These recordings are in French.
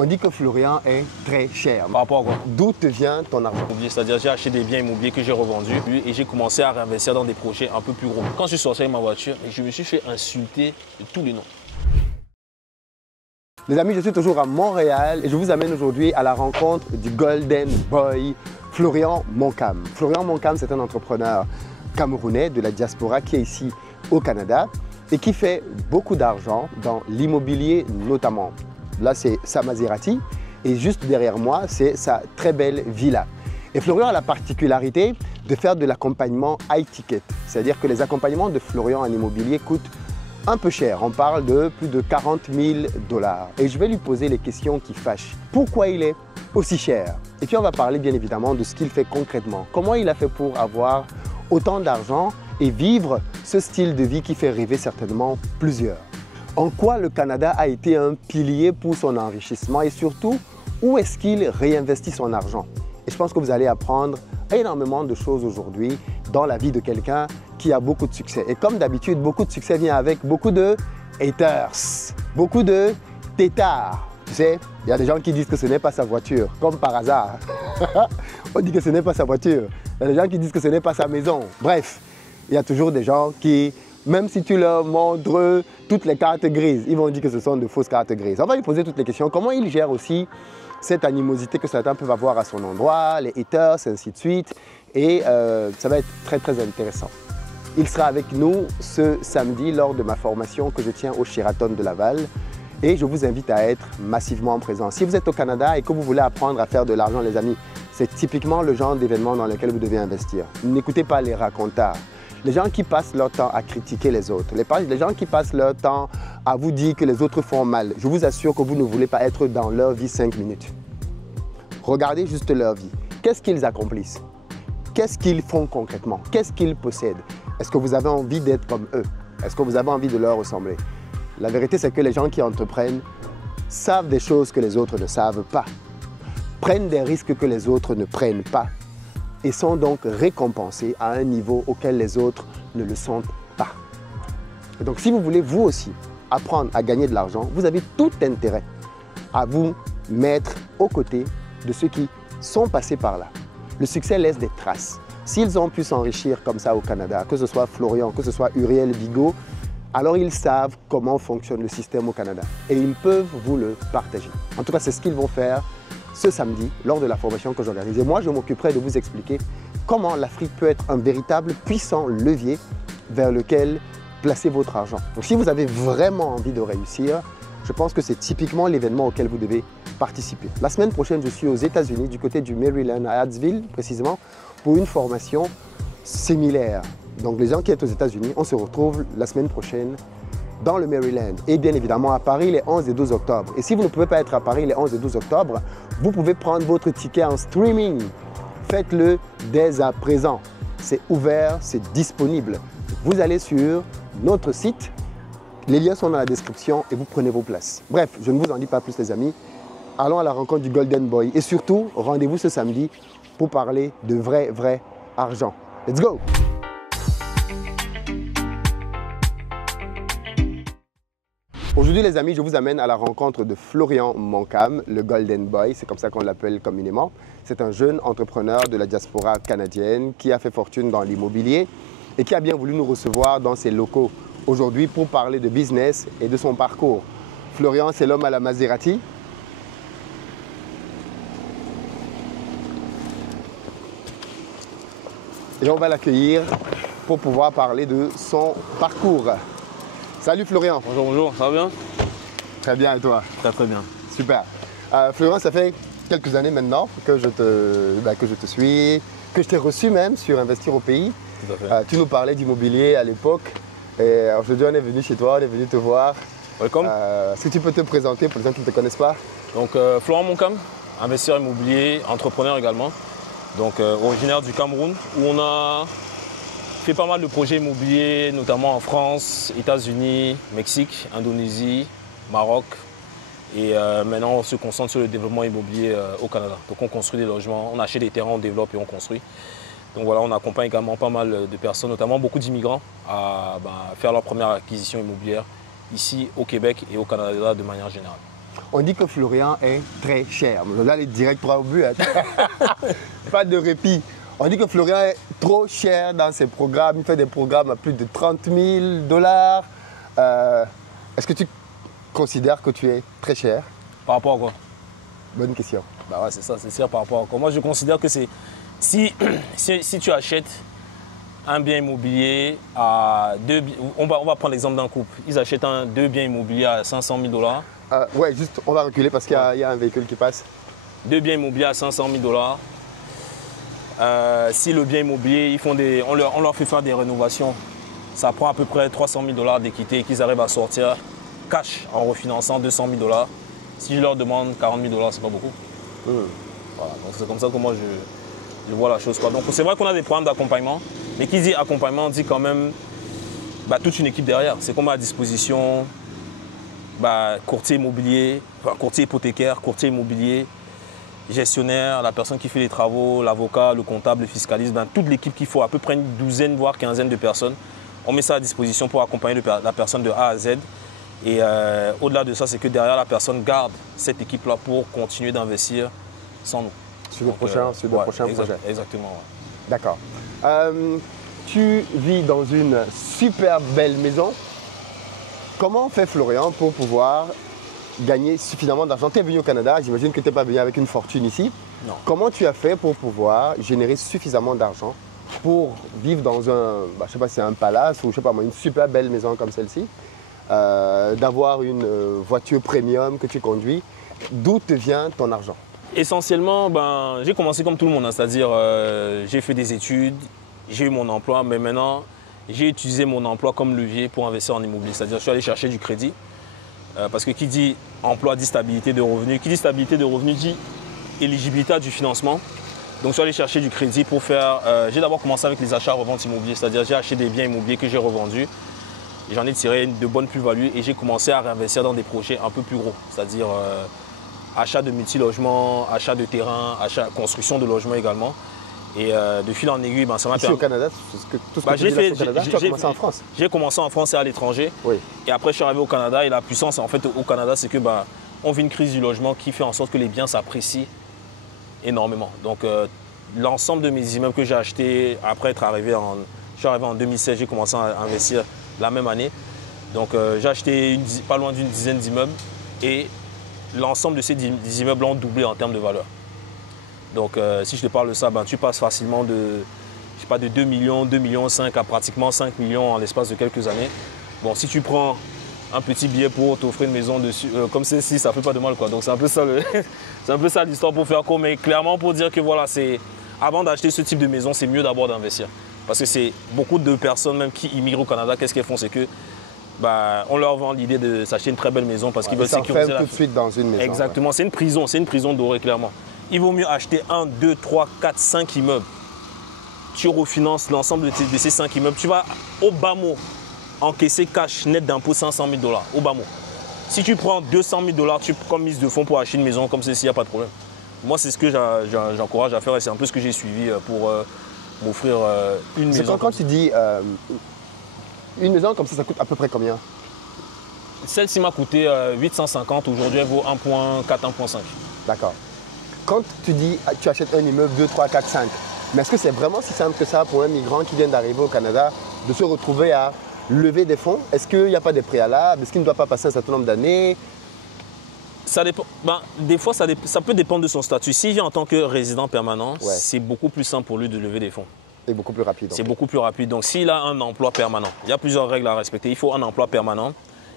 On dit que Florian est très cher. Par rapport à quoi? D'où te vient ton argent? C'est-à-dire j'ai acheté des biens immobiliers que j'ai revendus et j'ai commencé à réinvestir dans des projets un peu plus gros. Quand je suis sorti avec ma voiture, je me suis fait insulter de tous les noms. Les amis, je suis toujours à Montréal et je vous amène aujourd'hui à la rencontre du Golden Boy, Florian Moncam. Florian Moncam, c'est un entrepreneur camerounais de la diaspora qui est ici au Canada et qui fait beaucoup d'argent dans l'immobilier notamment. Là, c'est sa Maserati et juste derrière moi, c'est sa très belle villa. Et Florian a la particularité de faire de l'accompagnement high ticket, c'est-à-dire que les accompagnements de Florian en immobilier coûtent un peu cher. On parle de plus de 40 000 $. Et je vais lui poser les questions qui fâchent. Pourquoi il est aussi cher? Et puis on va parler bien évidemment de ce qu'il fait concrètement. Comment il a fait pour avoir autant d'argent et vivre ce style de vie qui fait rêver certainement plusieurs. En quoi le Canada a été un pilier pour son enrichissement et surtout, où est-ce qu'il réinvestit son argent? Et je pense que vous allez apprendre énormément de choses aujourd'hui dans la vie de quelqu'un qui a beaucoup de succès. Et comme d'habitude, beaucoup de succès vient avec beaucoup de haters, beaucoup de têtards. Tu sais, il y a des gens qui disent que ce n'est pas sa voiture, comme par hasard. On dit que ce n'est pas sa voiture. Il y a des gens qui disent que ce n'est pas sa maison. Bref, il y a toujours des gens qui, même si tu leur montres toutes les cartes grises, ils vont dire que ce sont de fausses cartes grises. On va lui poser toutes les questions. Comment il gère aussi cette animosité que certains peuvent avoir à son endroit, les haters, ainsi de suite. Et ça va être très, très intéressant. Il sera avec nous ce samedi lors de ma formation que je tiens au Sheraton de Laval. Et je vous invite à être massivement présent. Si vous êtes au Canada et que vous voulez apprendre à faire de l'argent, les amis, c'est typiquement le genre d'événement dans lequel vous devez investir. N'écoutez pas les racontards. Les gens qui passent leur temps à critiquer les autres, les gens qui passent leur temps à vous dire que les autres font mal, je vous assure que vous ne voulez pas être dans leur vie 5 minutes. Regardez juste leur vie. Qu'est-ce qu'ils accomplissent? Qu'est-ce qu'ils font concrètement? Qu'est-ce qu'ils possèdent? Est-ce que vous avez envie d'être comme eux? Est-ce que vous avez envie de leur ressembler? La vérité, c'est que les gens qui entreprennent savent des choses que les autres ne savent pas, prennent des risques que les autres ne prennent pas et sont donc récompensés à un niveau auquel les autres ne le sont pas. Et donc, si vous voulez vous aussi apprendre à gagner de l'argent, vous avez tout intérêt à vous mettre aux côtés de ceux qui sont passés par là. Le succès laisse des traces. S'ils ont pu s'enrichir comme ça au Canada, que ce soit Florian, que ce soit Uriel Bigot, alors ils savent comment fonctionne le système au Canada et ils peuvent vous le partager. En tout cas, c'est ce qu'ils vont faire ce samedi lors de la formation que j'organise. Et moi, je m'occuperai de vous expliquer comment l'Afrique peut être un véritable puissant levier vers lequel placer votre argent. Donc, si vous avez vraiment envie de réussir, je pense que c'est typiquement l'événement auquel vous devez participer. La semaine prochaine, je suis aux États-Unis, du côté du Maryland, à Hartsville précisément, pour une formation similaire. Donc, les gens qui sont aux États-Unis, on se retrouve la semaine prochaine dans le Maryland et bien évidemment à Paris les 11 et 12 octobre. Et si vous ne pouvez pas être à Paris les 11 et 12 octobre, vous pouvez prendre votre ticket en streaming. Faites-le dès à présent. C'est ouvert, c'est disponible. Vous allez sur notre site, les liens sont dans la description et vous prenez vos places. Bref, je ne vous en dis pas plus les amis. Allons à la rencontre du Golden Boy et surtout, rendez-vous ce samedi pour parler de vrai argent. Let's go! Aujourd'hui les amis, je vous amène à la rencontre de Florian Moncam, le Golden Boy, c'est comme ça qu'on l'appelle communément. C'est un jeune entrepreneur de la diaspora canadienne qui a fait fortune dans l'immobilier et qui a bien voulu nous recevoir dans ses locaux aujourd'hui pour parler de business et de son parcours. Florian, c'est l'homme à la Maserati. Et on va l'accueillir pour pouvoir parler de son parcours. Salut Florian. Bonjour, bonjour, ça va bien? Très bien et toi? Très très bien. Super. Florian, ça fait quelques années maintenant que je te suis, que je t'ai reçu même sur Investir au pays. Tout à fait. Tu nous parlais d'immobilier à l'époque. Et aujourd'hui, on est venu chez toi, on est venu te voir. Welcome. Est-ce que tu peux te présenter pour les gens qui ne te connaissent pas? Donc, Florian Moncam, investisseur immobilier, entrepreneur également. Donc, originaire du Cameroun, où on a fait pas mal de projets immobiliers, notamment en France, États-Unis, Mexique, Indonésie, Maroc. Et maintenant, on se concentre sur le développement immobilier au Canada. Donc, on construit des logements, on achète des terrains, on développe et on construit. Donc voilà, on accompagne également pas mal de personnes, notamment beaucoup d'immigrants, à faire leur première acquisition immobilière ici au Québec et au Canada de manière générale. On dit que Florian est très cher. Là, les directs droit au but. Hein. Pas de répit. On dit que Florian est trop cher dans ses programmes. Il fait des programmes à plus de 30 000 $. Est-ce que tu considères que tu es très cher? Par rapport à quoi? Bonne question. Bah ouais, c'est ça, c'est sûr par rapport à quoi. Moi, je considère que c'est... Si tu achètes un bien immobilier à deux... On va prendre l'exemple d'un couple. Ils achètent deux biens immobiliers à 500 000 $. Ouais, juste, on va reculer parce qu'il y a un véhicule qui passe. Deux biens immobiliers à 500 000 $. Si le bien immobilier, on leur fait faire des rénovations, ça prend à peu près 300 000 $ d'équité qu'ils arrivent à sortir cash en refinançant 200 000 $. Si je leur demande 40 000 $, c'est pas beaucoup. Voilà, donc c'est comme ça que moi je vois la chose, quoi. Donc c'est vrai qu'on a des programmes d'accompagnement, mais qui dit accompagnement dit quand même toute une équipe derrière. C'est qu'on met à disposition courtier immobilier, courtier hypothécaire, courtier immobilier, gestionnaire, la personne qui fait les travaux, l'avocat, le comptable, le fiscaliste, toute l'équipe qu'il faut, à peu près une douzaine voire quinzaine de personnes. On met ça à disposition pour accompagner la personne de A à Z. Et au-delà de ça, c'est que derrière la personne garde cette équipe-là pour continuer d'investir sans nous. Sur le prochain projet. Exactement. Ouais. D'accord. Tu vis dans une super belle maison. Comment fait Florian pour pouvoir gagner suffisamment d'argent? Tu es venu au Canada, j'imagine que tu n'es pas venu avec une fortune ici. Non. Comment tu as fait pour pouvoir générer suffisamment d'argent pour vivre dans un, je ne sais pas si c'est un palace ou je sais pas moi, une super belle maison comme celle-ci, d'avoir une voiture premium que tu conduis? D'où te vient ton argent? Essentiellement, j'ai commencé comme tout le monde, hein, c'est-à-dire j'ai fait des études, j'ai eu mon emploi, mais maintenant j'ai utilisé mon emploi comme levier pour investir en immobilier. C'est-à-dire je suis allé chercher du crédit, parce que qui dit emploi dit stabilité de revenus, qui dit stabilité de revenus dit éligibilité à du financement. Donc je suis allé chercher du crédit pour faire, j'ai d'abord commencé avec les achats-reventes immobiliers, c'est-à-dire j'ai acheté des biens immobiliers que j'ai revendus. J'en ai tiré de bonnes plus-values et j'ai commencé à réinvestir dans des projets un peu plus gros, c'est-à-dire achat de multi-logements, achat de terrain, construction de logements également. Et de fil en aiguille, ça m'a permis. Ici au Canada, tout ce que tu dis là, au Canada, tu as commencé en France? J'ai commencé en France et à l'étranger. Oui. Et après, je suis arrivé au Canada. Et la puissance, en fait, au Canada, c'est que on vit une crise du logement qui fait en sorte que les biens s'apprécient énormément. Donc, l'ensemble de mes immeubles que j'ai achetés, après être arrivé je suis arrivé en 2016, j'ai commencé à investir la même année. Donc, j'ai acheté pas loin d'une dizaine d'immeubles. Et l'ensemble de ces immeubles ont doublé en termes de valeur. Donc, si je te parle de ça, tu passes facilement de 2 millions, 2,5 millions à pratiquement 5 millions en l'espace de quelques années. Bon, si tu prends un petit billet pour t'offrir une maison dessus, comme celle-ci, ça ne fait pas de mal, quoi. Donc, c'est un peu ça l'histoire pour faire court. Mais clairement, pour dire que voilà, avant d'acheter ce type de maison, c'est mieux d'abord d'investir. Parce que c'est beaucoup de personnes même qui immigrent au Canada, qu'est-ce qu'elles font? C'est que on leur vend l'idée de s'acheter une très belle maison parce qu'ils veulent sécuriser tout de suite dans une maison. Exactement, c'est une prison dorée, clairement. Il vaut mieux acheter 1, 2, 3, 4, 5 immeubles. Tu refinances l'ensemble de ces 5 immeubles. Tu vas au bas mot encaisser cash net d'impôt 500 000 $. Au bas mot. Si tu prends 200 000 $ comme mise de fonds pour acheter une maison comme celle-ci, il n'y a pas de problème. Moi, c'est ce que j'encourage à faire et c'est un peu ce que j'ai suivi pour m'offrir une maison. Quand tu dis une maison comme ça coûte à peu près combien? Celle-ci m'a coûté 850. Aujourd'hui, elle vaut 1,4, 1,5. D'accord. Quand tu dis tu achètes un immeuble 2, 3, 4, 5, mais est-ce que c'est vraiment si simple que ça pour un migrant qui vient d'arriver au Canada de se retrouver à lever des fonds? Est-ce qu'il n'y a pas de préalable? Est-ce qu'il ne doit pas passer un certain nombre d'années? Ça dépend. Des fois, ça peut dépendre de son statut. S'il vient en tant que résident permanent, c'est beaucoup plus simple pour lui de lever des fonds. C'est beaucoup plus rapide. C'est beaucoup plus rapide. Donc, s'il a un emploi permanent, il y a plusieurs règles à respecter. Il faut un emploi permanent,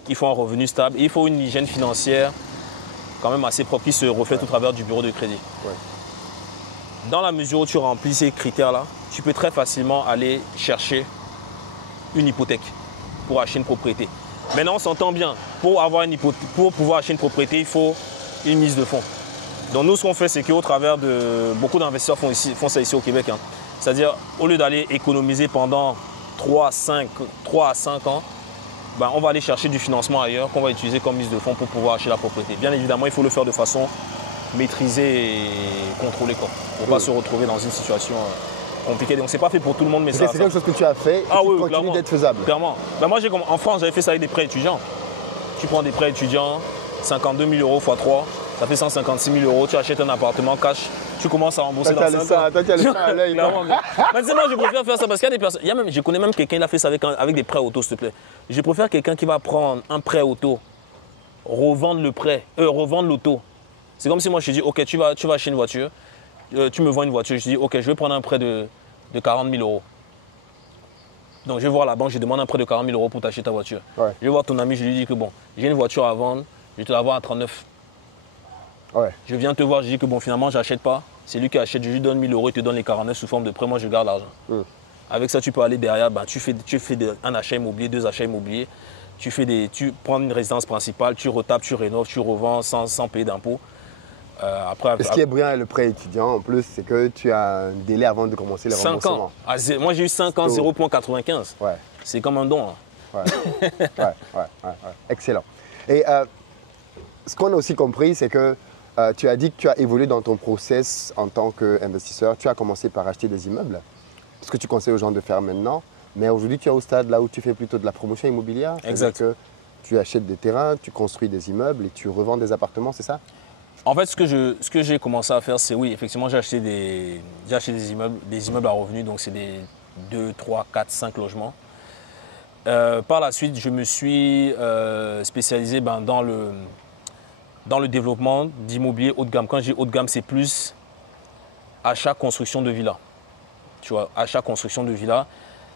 il faut un revenu stable, il faut une hygiène financière quand même assez propre qui se reflète au travers du bureau de crédit. Ouais. Dans la mesure où tu remplis ces critères-là, tu peux très facilement aller chercher une hypothèque pour acheter une propriété. Maintenant, on s'entend bien. Pour pouvoir acheter une propriété, il faut une mise de fonds. Donc nous, ce qu'on fait, c'est qu'au travers de... Beaucoup d'investisseurs font ça ici au Québec. Hein. C'est-à-dire, au lieu d'aller économiser pendant 3 à 5 ans, on va aller chercher du financement ailleurs qu'on va utiliser comme mise de fonds pour pouvoir acheter la propriété. Bien évidemment, il faut le faire de façon maîtrisée et contrôlée pour ne pas se retrouver dans une situation compliquée. Donc, ce n'est pas fait pour tout le monde, mais c'est quelque chose que tu as fait et qui continue d'être faisable. Clairement. Moi, en France, j'avais fait ça avec des prêts étudiants. Tu prends des prêts étudiants, 52 000 euros x 3, ça fait 156 000 euros. Tu achètes un appartement cash, tu commences à rembourser dans 5 ans. Toi, tu as le ça à l'œil. Mais moi, je préfère faire ça parce qu'il y a des personnes. Je connais même quelqu'un qui a fait ça avec des prêts auto, s'il te plaît. Je préfère quelqu'un qui va prendre un prêt auto, revendre l'auto. C'est comme si moi, je te dis, OK, tu vas acheter une voiture, tu me vends une voiture, je te dis, OK, je vais prendre un prêt de 40 000 euros. Donc, je vais voir la banque, je demande un prêt de 40 000 euros pour t'acheter ta voiture. Ouais. Je vais voir ton ami, je lui dis que bon, j'ai une voiture à vendre, je vais te la vendre à 39. Ouais. Je viens te voir, je dis que bon, finalement, je n'achète pas. C'est lui qui achète, je lui donne 1000 euros, il te donne les 49 sous forme de prêt, moi je garde l'argent. Avec ça, tu peux aller derrière, tu fais un achat immobilier, 2 achats immobiliers, tu prends une résidence principale, tu retapes, tu rénoves, tu revends sans payer d'impôts. Ce qui est brillant avec le prêt étudiant en plus, c'est que tu as un délai avant de commencer les remboursements. 5 ans. Moi j'ai eu 5 ans, 0,95. Ouais. C'est comme un don. Ouais. Ouais. Excellent. Et ce qu'on a aussi compris, c'est que tu as dit que tu as évolué dans ton process en tant qu'investisseur. Tu as commencé par acheter des immeubles, ce que tu conseilles aux gens de faire maintenant. Mais aujourd'hui, tu es au stade là où tu fais plutôt de la promotion immobilière. Exact. Que tu achètes des terrains, tu construis des immeubles et tu revends des appartements, c'est ça? En fait, ce que j'ai commencé à faire, c'est oui, effectivement, j'ai acheté des immeubles à revenus, donc c'est des 2, 3, 4, 5 logements. Par la suite, je me suis spécialisé dans le développement d'immobilier haut de gamme. Quand je dis haut de gamme, c'est plus achat, construction de villas. Tu vois, achat, construction de villas.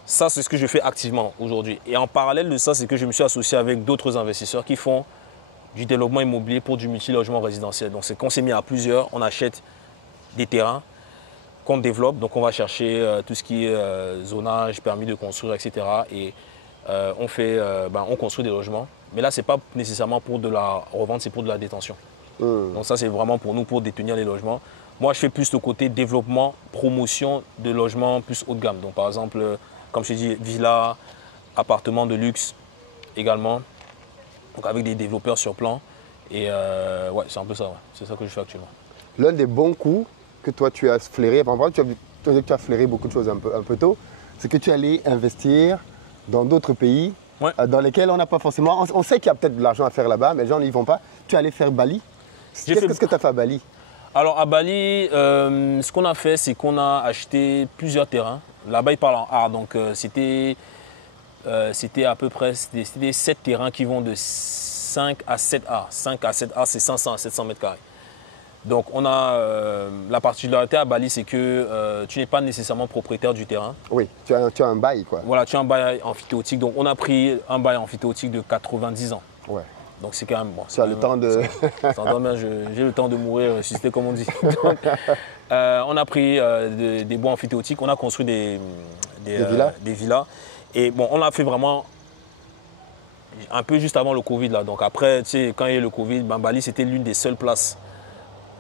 Ça, c'est ce que je fais activement aujourd'hui. Et en parallèle de ça, c'est que je me suis associé avec d'autres investisseurs qui font du développement immobilier pour du multilogement résidentiel. Donc, c'est qu'on s'est mis à plusieurs, on achète des terrains qu'on développe. Donc, on va chercher tout ce qui est zonage, permis de construire, etc. Et on construit des logements. Mais là, ce n'est pas nécessairement pour de la revente, c'est pour de la détention. Donc, ça, c'est vraiment pour nous, pour détenir les logements. Moi, je fais plus le côté développement, promotion de logements plus haut de gamme. Donc, par exemple, comme je dis, villas, appartements de luxe également. Donc avec des développeurs sur plan. Et ouais, c'est un peu ça. Ouais. C'est ça que je fais actuellement. L'un des bons coups que toi tu as flairé, tu as flairé beaucoup de choses un peu tôt, c'est que tu allais investir dans d'autres pays dans lesquels on n'a pas forcément... On sait qu'il y a peut-être de l'argent à faire là-bas, mais les gens n'y vont pas. Tu es allé faire Bali. Qu'est-ce que tu as fait à Bali? Alors à Bali, ce qu'on a fait, c'est qu'on a acheté plusieurs terrains. Là-bas, ils parlent en art, donc c'était à peu près 7 terrains qui vont de 5 à 7 A. 5 à 7 A, c'est 500 à 700 mètres carrés. Donc, on a la particularité à Bali, c'est que tu n'es pas nécessairement propriétaire du terrain. Oui, tu as un bail, quoi. Voilà, tu as un bail amphithéotique. Donc, on a pris un bail amphithéotique de 90 ans. Ouais. Donc, c'est quand même bon. Tu as le temps de... J'ai le temps de mourir, ressusciter, comme on dit. Donc, on a pris des bois amphithéotiques. On a construit des villas. Et bon, on l'a fait vraiment un peu juste avant le Covid. Là. Donc après, tu sais, quand il y a eu le Covid, Bali, c'était l'une des seules places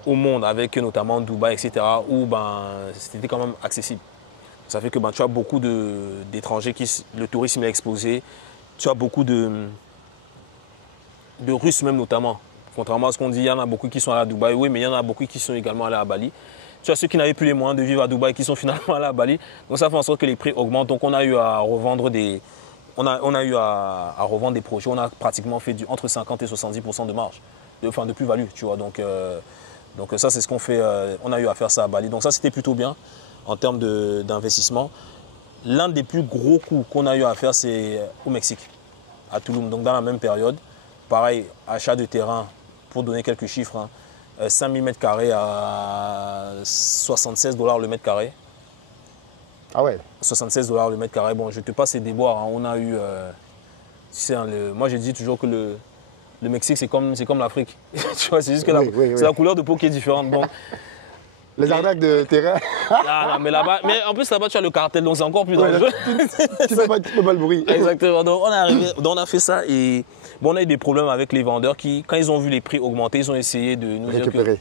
au monde, avec notamment Dubaï, etc., où c'était quand même accessible. Ça fait que tu as beaucoup d'étrangers, le tourisme est explosé. Tu as beaucoup de Russes même notamment. Contrairement à ce qu'on dit, il y en a beaucoup qui sont allés à Dubaï, oui, mais il y en a beaucoup qui sont également allés à Bali. Tu as ceux qui n'avaient plus les moyens de vivre à Dubaï qui sont finalement allés à Bali. Donc ça fait en sorte que les prix augmentent. Donc on a eu à revendre des projets. On a pratiquement fait entre 50 et 70% de marge, de plus-value, tu vois. Donc ça, c'est ce qu'on fait. On a eu à faire ça à Bali. Donc ça, c'était plutôt bien en termes d'investissement. L'un des plus gros coups qu'on a eu à faire, c'est au Mexique, à Tulum. Donc dans la même période, pareil, achat de terrain, pour donner quelques chiffres, 5000 mètres carrés à 76 $ le mètre carré. Ah ouais. 76 $ le mètre carré. Bon, je te passe les déboires. Hein. On a eu... moi, je dis toujours que le Mexique, c'est comme l'Afrique. Tu vois, c'est juste que la couleur de peau qui est différente. Bon. Les arnaques de terrain. Ah, non, mais en plus, là-bas, tu as le cartel, donc c'est encore plus dangereux. Tu fais pas le bruit. Exactement. Donc, on a fait ça et bon, on a eu des problèmes avec les vendeurs qui, quand ils ont vu les prix augmenter, ils ont essayé de nous récupérer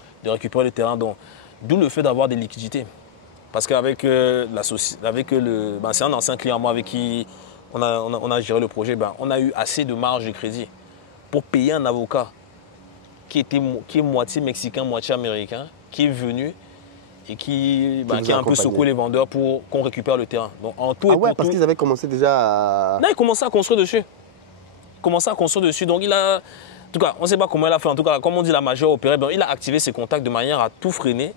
le terrain. D'où le fait d'avoir des liquidités. Parce qu'avec c'est un ancien client à moi avec qui on a géré le projet, on a eu assez de marge de crédit pour payer un avocat qui est moitié mexicain, moitié américain, qui est venu et qui a un peu secoué les vendeurs pour qu'on récupère le terrain. Donc, en tout parce qu'ils avaient commencé déjà à... Non, ils commençaient à construire dessus. Donc tout cas, on ne sait pas comment il a fait. En tout cas, comme on dit, la magie a opéré. Il a activé ses contacts de manière à tout freiner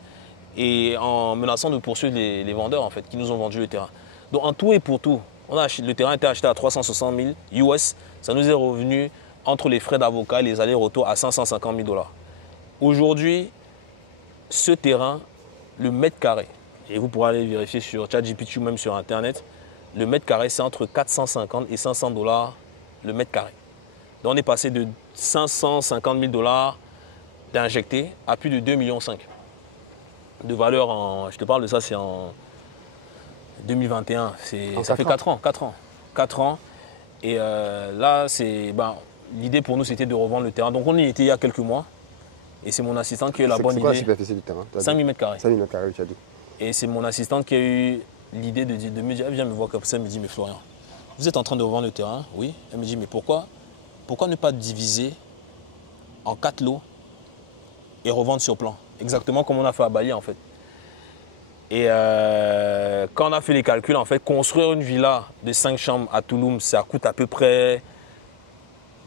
et en menaçant de poursuivre les vendeurs en fait, qui nous ont vendu le terrain. Donc en tout et pour tout, le terrain a été acheté à 360 000 US. Ça nous est revenu entre les frais d'avocat et les allers-retours à 550 000 $. Aujourd'hui, ce terrain, le mètre carré, et vous pourrez aller vérifier sur ChatGPT ou même sur Internet, le mètre carré, c'est entre 450 et 500 $ le mètre carré. Donc on est passé de 550 000 $ d'injectés à plus de 2,5 millions de valeur. Je te parle de ça, c'est en 2021. Ça fait 4 ans. 4 ans. Et là, l'idée pour nous, c'était de revendre le terrain. Donc on y était il y a quelques mois. Et c'est mon assistante qui a eu la bonne idée. C'est quoi la superficie du terrain? 5 000 mètres carrés. 5 000 mètres carrés, tu as dit. Et c'est mon assistante qui a eu l'idée de me dire, viens me voir comme ça. Elle me dit, mais Florian, vous êtes en train de revendre le terrain? Oui. Elle me dit, mais pourquoi ne pas diviser en 4 lots et revendre sur plan? Exactement comme on a fait à Bali en fait. Et quand on a fait les calculs, en fait, construire une villa de 5 chambres à Tulum, ça coûte à peu près,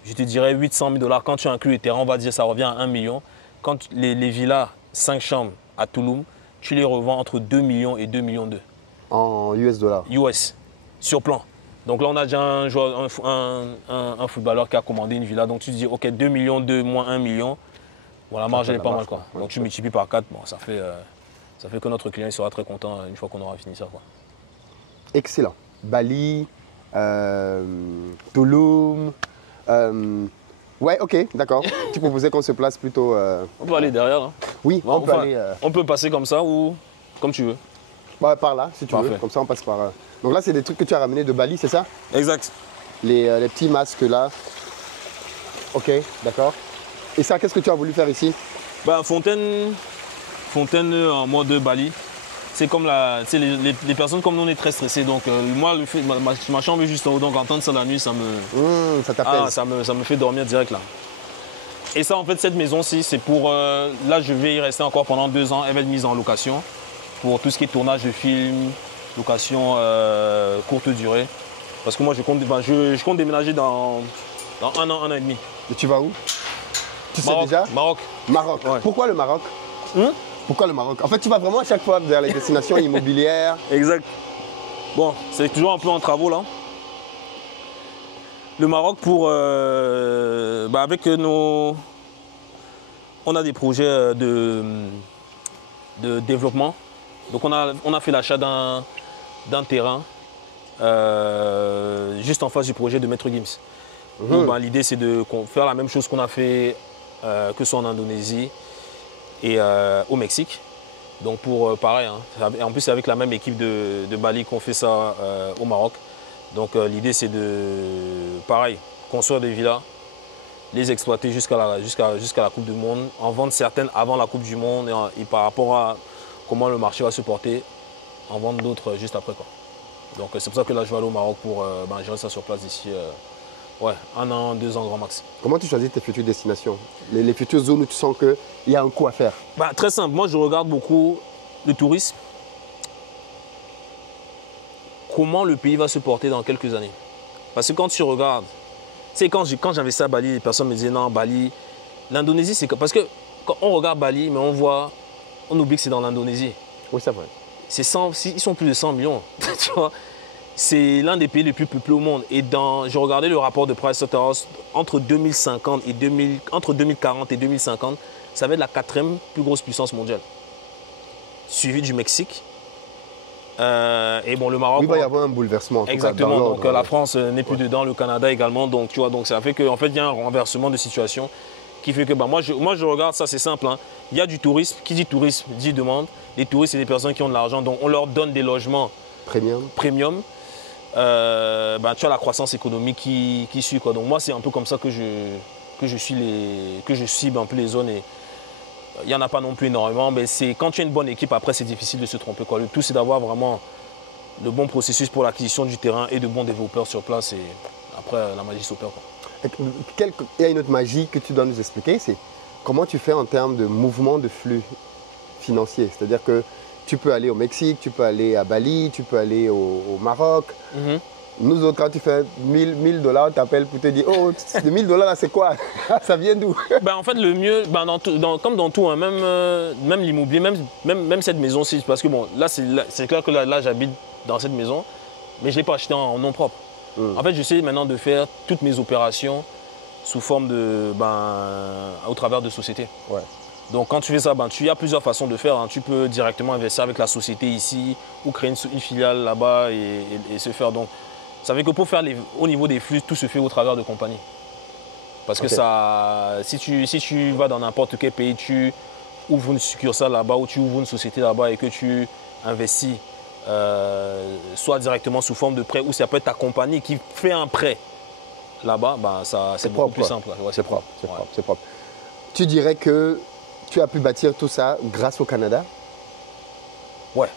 je te dirais 800 000 $. Quand tu inclus les terrains, on va dire ça revient à 1 million. Quand les villas 5 chambres à Tulum, tu les revends entre 2 millions et 2 millions 2. En US dollars. US, sur plan. Donc là, on a déjà un footballeur qui a commandé une villa. Donc tu te dis, ok, 2 millions 2 moins 1 million. Bon, la marge, elle est pas mal, quoi. Donc tu multiplies par 4, bon, ça fait que notre client il sera très content une fois qu'on aura fini ça, quoi. Excellent. Bali, Tulum. Ouais, ok, d'accord. Tu proposais qu'on se place plutôt. On peut aller derrière. Hein. Oui, on peut aller. On peut passer comme ça ou comme tu veux. Bah, par là, si tu veux. Comme ça, on passe par. Donc là, c'est des trucs que tu as ramenés de Bali, c'est ça? Exact. Les petits masques là. Ok, d'accord. Et ça, qu'est-ce que tu as voulu faire ici? Fontaine en mode Bali. C'est comme les personnes comme nous, on est très stressés. Donc moi, ma chambre est juste en haut. Donc entendre ça la nuit, ça me. Ça t'apaise. Ça me fait dormir direct là. Et ça, en fait, cette maison-ci, c'est pour. Là, je vais y rester encore pendant 2 ans. Elle va être mise en location pour tout ce qui est tournage de films, location courte durée. Parce que moi, je compte déménager dans 1 an, 1 an et demi. Et tu vas où? Tu Maroc, sais déjà? Maroc. Maroc. Ouais. Pourquoi le Maroc? Pourquoi le Maroc? En fait, tu vas vraiment à chaque fois vers les destinations immobilières. Exact. Bon, c'est toujours un peu en travaux là. Le Maroc pour... avec nos... On a des projets de développement. Donc on a fait l'achat d'un terrain juste en face du projet de Maître Gims. L'idée c'est de faire la même chose qu'on a fait que ce soit en Indonésie et au Mexique. Donc pareil, hein, en plus c'est avec la même équipe de Bali qu'on fait ça au Maroc. Donc l'idée c'est de, pareil, construire des villas, les exploiter jusqu'à la Coupe du Monde, en vendre certaines avant la Coupe du Monde et par rapport à comment le marché va se porter, en vendre d'autres juste après, quoi. Donc c'est pour ça que là je vais aller au Maroc pour gérer ça sur place d'ici 1 an, 2 ans grand max. Comment tu choisis tes futures destinations, les futures zones où tu sens qu'il y a un coup à faire? Très simple, moi je regarde beaucoup le tourisme. Comment le pays va se porter dans quelques années. Parce que quand tu regardes, tu sais, quand j'avais ça à Bali, les personnes me disaient non, Bali, l'Indonésie, c'est parce que quand on regarde Bali, mais on oublie que c'est dans l'Indonésie. Oui, c'est vrai. Ils sont plus de 100 millions, tu vois. C'est l'un des pays les plus peuplés au monde. Et je regardais le rapport de Pricewaterhouse entre 2040 et 2050, ça va être la 4e plus grosse puissance mondiale. Suivi du Mexique. Et bon, le Maroc. Il va y avoir un bouleversement. Exactement. Donc la France n'est plus dedans, le Canada également. Donc tu vois, donc ça fait qu'en fait il y a un renversement de situation qui fait que moi je regarde ça, c'est simple. Hein. Il y a du tourisme. Qui dit tourisme dit demande. Les touristes, c'est des personnes qui ont de l'argent, donc on leur donne des logements premium. Tu as la croissance économique qui suit, quoi. Donc moi c'est un peu comme ça que je cible un peu les zones. Et il n'y en a pas non plus énormément, mais quand tu as une bonne équipe, après c'est difficile de se tromper, quoi. Le tout c'est d'avoir vraiment le bon processus pour l'acquisition du terrain et de bons développeurs sur place, et après la magie s'opère, quoi. Il y a une autre magie que tu dois nous expliquer, c'est comment tu fais en termes de mouvement de flux financier. C'est-à-dire que tu peux aller au Mexique, tu peux aller à Bali, tu peux aller au Maroc. Nous autres, quand tu fais 1000 $, on t'appelle pour te dire, oh, les 1000 $ là, c'est quoi? Ça vient d'où? Ben, en fait, le mieux, ben, comme dans tout, hein, même l'immobilier, même cette maison-ci, parce que bon, là, c'est clair que là j'habite dans cette maison, mais je ne l'ai pas acheté en nom propre. En fait, j'essaie maintenant de faire toutes mes opérations sous forme de, au travers de sociétés. Ouais. Donc quand tu fais ça, il y a plusieurs façons de faire. Hein. Tu peux directement investir avec la société ici ou créer une filiale là-bas et se faire. Donc ça veut que pour faire au niveau des flux, tout se fait au travers de compagnies. Parce que ça, si tu vas dans n'importe quel pays, tu ouvres une succursale là-bas ou tu ouvres une société là-bas et que tu investis, soit directement sous forme de prêt ou ça peut être ta compagnie qui fait un prêt là-bas, c'est beaucoup plus simple. Ouais, c'est propre, c'est propre. Tu dirais que tu as pu bâtir tout ça grâce au Canada? Ouais.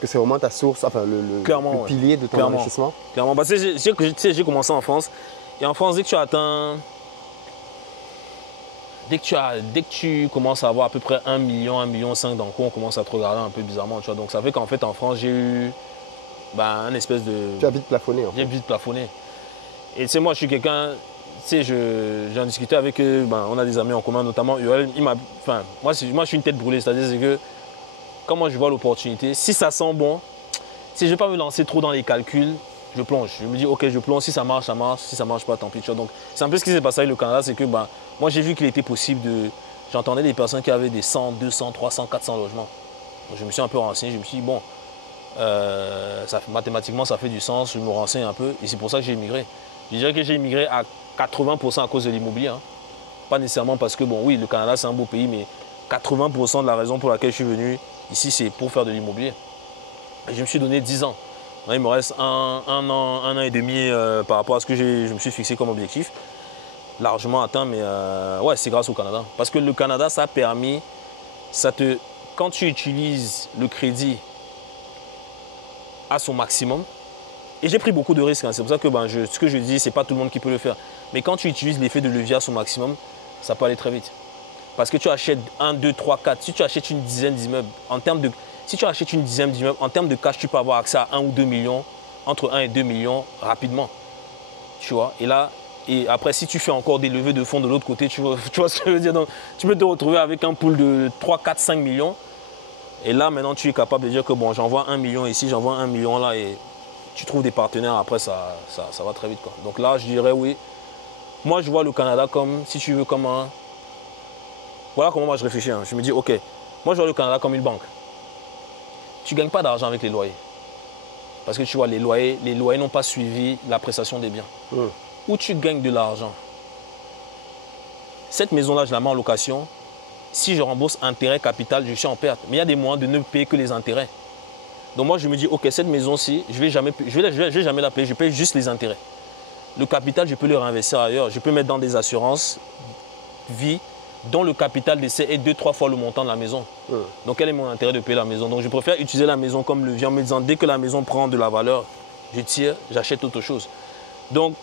Que c'est vraiment ta source, enfin le pilier de ton investissement? Clairement. Parce que j'ai commencé en France. Et en France, dès que tu commences à avoir à peu près 1 million, 1,5 million d'un coup, on commence à te regarder un peu bizarrement. Tu vois. Donc ça fait qu'en fait, en France, j'ai eu un espèce de... Tu as vite plafonné en fait. J'ai vite plafonné. Et tu sais, moi, je suis quelqu'un... Tu sais, j'en discutais avec eux, on a des amis en commun, notamment UL. Moi, je suis une tête brûlée, c'est-à-dire que quand moi je vois l'opportunité, si ça sent bon, si je ne vais pas me lancer trop dans les calculs, je plonge. Je me dis, ok, je plonge, si ça marche, ça marche, si ça ne marche pas, tant pis. Donc, c'est un peu ce qui s'est passé avec le Canada, c'est que moi, j'ai vu qu'il était possible de... J'entendais des personnes qui avaient des 100, 200, 300, 400 logements. Donc, je me suis un peu renseigné, je me suis dit, bon, mathématiquement, ça fait du sens, je me renseigne un peu, et c'est pour ça que j'ai immigré. Je dirais que j'ai immigré à 80% à cause de l'immobilier. Hein. Pas nécessairement parce que, bon, oui, le Canada, c'est un beau pays, mais 80% de la raison pour laquelle je suis venu ici, c'est pour faire de l'immobilier. Je me suis donné 10 ans. Il me reste un an et demi par rapport à ce que je me suis fixé comme objectif. Largement atteint, mais ouais, c'est grâce au Canada. Parce que le Canada, ça a permis, quand tu utilises le crédit à son maximum, et j'ai pris beaucoup de risques, hein. C'est pour ça que ce que je dis, ce n'est pas tout le monde qui peut le faire. Mais quand tu utilises l'effet de levier à son maximum, ça peut aller très vite. Parce que tu achètes 1, 2, 3, 4, si tu achètes une dizaine d'immeubles, si tu achètes une dizaine d'immeubles, en termes de cash, tu peux avoir accès à 1 ou 2 millions, entre 1 et 2 millions rapidement. Tu vois, et après, si tu fais encore des levées de fonds de l'autre côté, tu vois ce que je veux dire. Donc, tu peux te retrouver avec un pool de 3, 4, 5 millions. Et là, maintenant, tu es capable de dire que bon, j'envoie 1 million ici, j'envoie 1 million là, et tu trouves des partenaires, après ça va très vite, quoi. Donc là, je dirais oui. Moi, je vois le Canada comme, si tu veux, comme un... Voilà comment moi je réfléchis. Hein. Je me dis, ok, moi je vois le Canada comme une banque. Tu ne gagnes pas d'argent avec les loyers. Parce que tu vois, les loyers n'ont pas suivi la prestation des biens. Où tu gagnes de l'argent. Cette maison-là, je la mets en location. Si je rembourse intérêt, capital, je suis en perte. Mais il y a des moyens de ne payer que les intérêts. Donc moi, je me dis, ok, cette maison-ci, je ne vais jamais la payer, je paye juste les intérêts. Le capital, je peux le réinvestir ailleurs. Je peux mettre dans des assurances vie dont le capital d'essai est 2-3 fois le montant de la maison. Donc quel est mon intérêt de payer la maison? Donc je préfère utiliser la maison comme levier en me disant, dès que la maison prend de la valeur, je tire, j'achète autre chose. Donc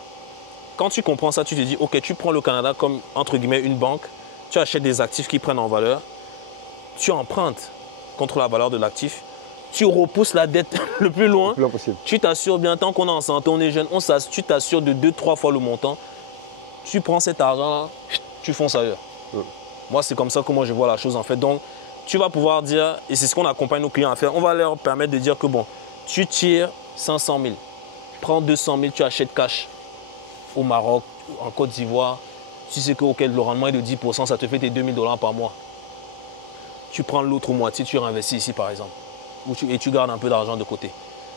quand tu comprends ça, tu te dis, ok, tu prends le Canada comme, entre guillemets, une banque, tu achètes des actifs qui prennent en valeur, tu empruntes contre la valeur de l'actif, tu repousses la dette le plus loin, possible. Tu t'assures bien, tant qu'on est en santé, on est jeune, tu t'assures de 2-3 fois le montant, tu prends cet argent-là, tu fonces ailleurs. Moi, c'est comme ça que moi je vois la chose en fait. Donc, tu vas pouvoir dire, et c'est ce qu'on accompagne nos clients à faire, on va leur permettre de dire que bon, tu tires 500 000, prends 200 000, tu achètes cash au Maroc, en Côte d'Ivoire, tu sais que le rendement est de 10%, ça te fait tes 2 000 $ par mois. Tu prends l'autre moitié, tu réinvestis ici par exemple, et tu gardes un peu d'argent de côté.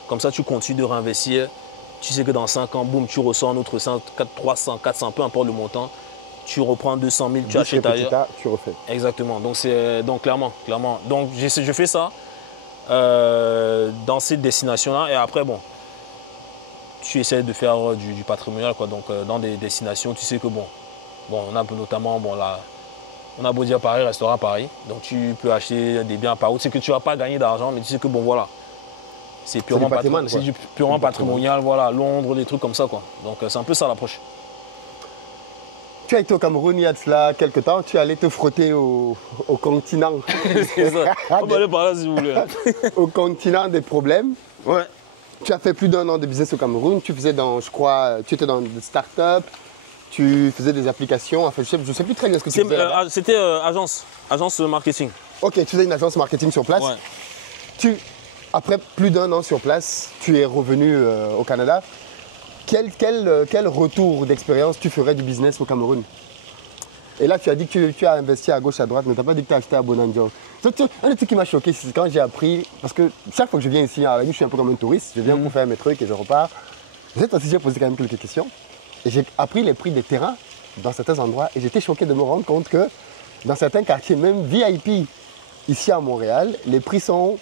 Comme ça, tu continues de réinvestir, tu sais que dans 5 ans, boum, tu ressors un autre 100, 300, 400, peu importe le montant. Tu reprends 200 000, tu achètes ailleurs. Tu refais. Exactement. Donc clairement. Donc je fais ça dans cette destination-là. Et après, bon, tu essaies de faire du patrimonial, quoi. Donc dans des destinations, tu sais que bon, on a notamment, on a beau dire Paris, restera Paris. Donc tu peux acheter des biens à Paris. Tu sais que tu ne vas pas gagner d'argent, mais tu sais que bon, voilà. C'est purement patrimonial. C'est du purement patrimonial, voilà. Londres, des trucs comme ça, quoi. Donc c'est un peu ça l'approche. Tu as été au Cameroun il y a de cela quelques temps, tu es allé te frotter au continent. C'est ça. On va aller par là si vous voulez. Au continent des problèmes. Ouais. Tu as fait plus d'1 an de business au Cameroun. Tu faisais dans, je crois, tu étais dans des startups. Tu faisais des applications. Enfin, je ne sais plus très bien ce que tu faisais. C'était agence marketing. Ok, tu faisais une agence marketing sur place. Ouais. Après plus d'1 an sur place, tu es revenu au Canada. Quel retour d'expérience tu ferais du business au Cameroun? Et là, tu as dit que tu as investi à gauche, à droite, mais tu n'as pas dit que tu as acheté à Bonanjo. Un des trucs qui m'a choqué, c'est quand j'ai appris, parce que chaque fois que je viens ici, à la je suis un peu comme un touriste, je viens pour faire mes trucs et je repars. Cette fois-ci, j'ai posé quand même quelques questions. Et j'ai appris les prix des terrains dans certains endroits. Et j'étais choqué de me rendre compte que dans certains quartiers, même VIP, ici à Montréal, les prix sont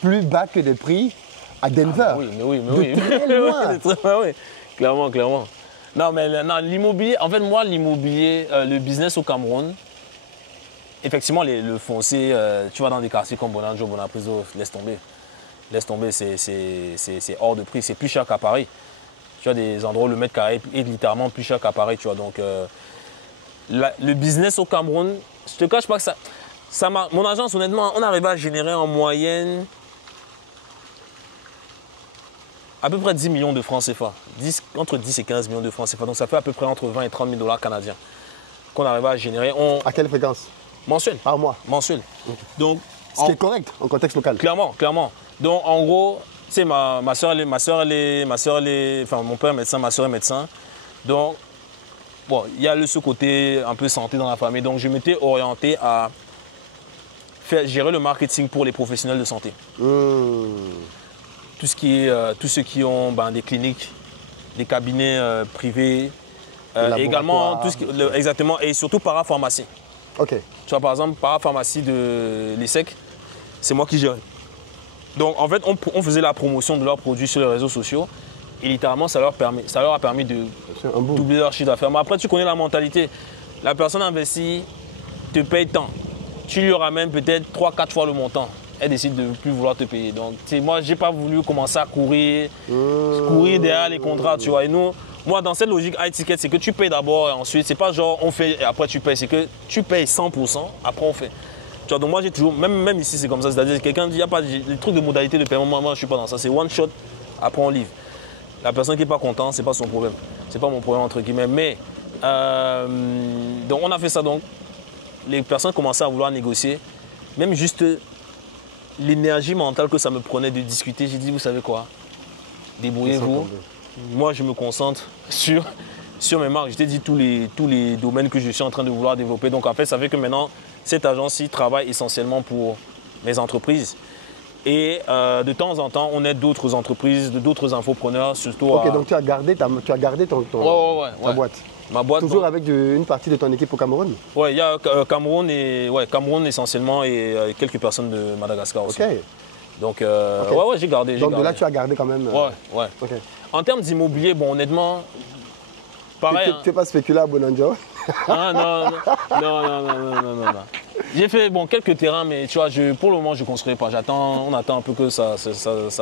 plus bas que des prix à Denver. Ah, mais oui. Très loin. Oui, clairement. Non, mais non, l'immobilier, en fait, moi, l'immobilier, le business au Cameroun, effectivement, le foncier, tu vas dans des quartiers comme Bonanjo, Bonapriso, laisse tomber. Laisse tomber, c'est hors de prix, c'est plus cher qu'à Paris. Tu as des endroits où le mètre carré est littéralement plus cher qu'à Paris, tu vois. Donc, le business au Cameroun, je te cache pas que mon agence, honnêtement, on arrive à générer en moyenne à peu près 10 millions de francs CFA. Entre 10 et 15 millions de francs CFA. Donc, ça fait à peu près entre 20 et 30 000 $ canadiens qu'on arrive à générer. À quelle fréquence? Mensuel. Par mois. Mensuel. Donc, ce qui est correct en contexte local. Clairement. Donc, en gros, tu sais, mon père est médecin, ma soeur est médecin. Donc, bon, il y a ce côté un peu santé dans la famille. Donc, je m'étais orienté à gérer le marketing pour les professionnels de santé. Tous ceux qui ont des cliniques, des cabinets privés, et également exactement, et surtout parapharmacie. Ok. Tu vois, par exemple, parapharmacie de l'ESSEC, c'est moi qui gérais. Donc en fait, on faisait la promotion de leurs produits sur les réseaux sociaux et littéralement, ça leur a permis de doubler leur chiffre d'affaires. Mais après, tu connais la mentalité. La personne investie te paye tant. Tu lui ramènes peut-être 3-4 fois le montant. Elle décide de ne plus vouloir te payer. Donc moi, je n'ai pas voulu commencer à courir derrière les contrats. Tu vois. Et moi, dans cette logique high-ticket, c'est que tu payes d'abord et ensuite, c'est pas genre on fait et après tu payes. C'est que tu payes 100%, après on fait. Tu vois, donc moi j'ai toujours, même ici c'est comme ça, c'est-à-dire quelqu'un dit, il n'y a pas les trucs de modalité de paiement, moi je ne suis pas dans ça, c'est one shot, après on livre. La personne qui n'est pas contente, ce n'est pas son problème, c'est pas mon problème entre guillemets, mais donc on a fait ça, donc les personnes commençaient à vouloir négocier, même juste l'énergie mentale que ça me prenait de discuter, j'ai dit vous savez quoi, débrouillez-vous, moi je me concentre sur mes marques, je t'ai dit tous les domaines que je suis en train de vouloir développer, donc en fait ça fait que maintenant, cette agence-ci travaille essentiellement pour mes entreprises. Et de temps en temps, on aide d'autres entreprises, d'autres infopreneurs, surtout. Ok, donc tu as gardé ta boîte. Ma boîte. Toujours avec une partie de ton équipe au Cameroun? Oui, il y a Cameroun essentiellement et quelques personnes de Madagascar aussi. Ok. Donc, j'ai gardé. Donc de là, tu as gardé quand même. Ouais. Okay. En termes d'immobilier, bon, honnêtement, pareil. Tu n'es pas spéculé à Bonanjo? Ah, non. J'ai fait quelques terrains, mais tu vois, pour le moment, je ne construis pas. On attend un peu que ça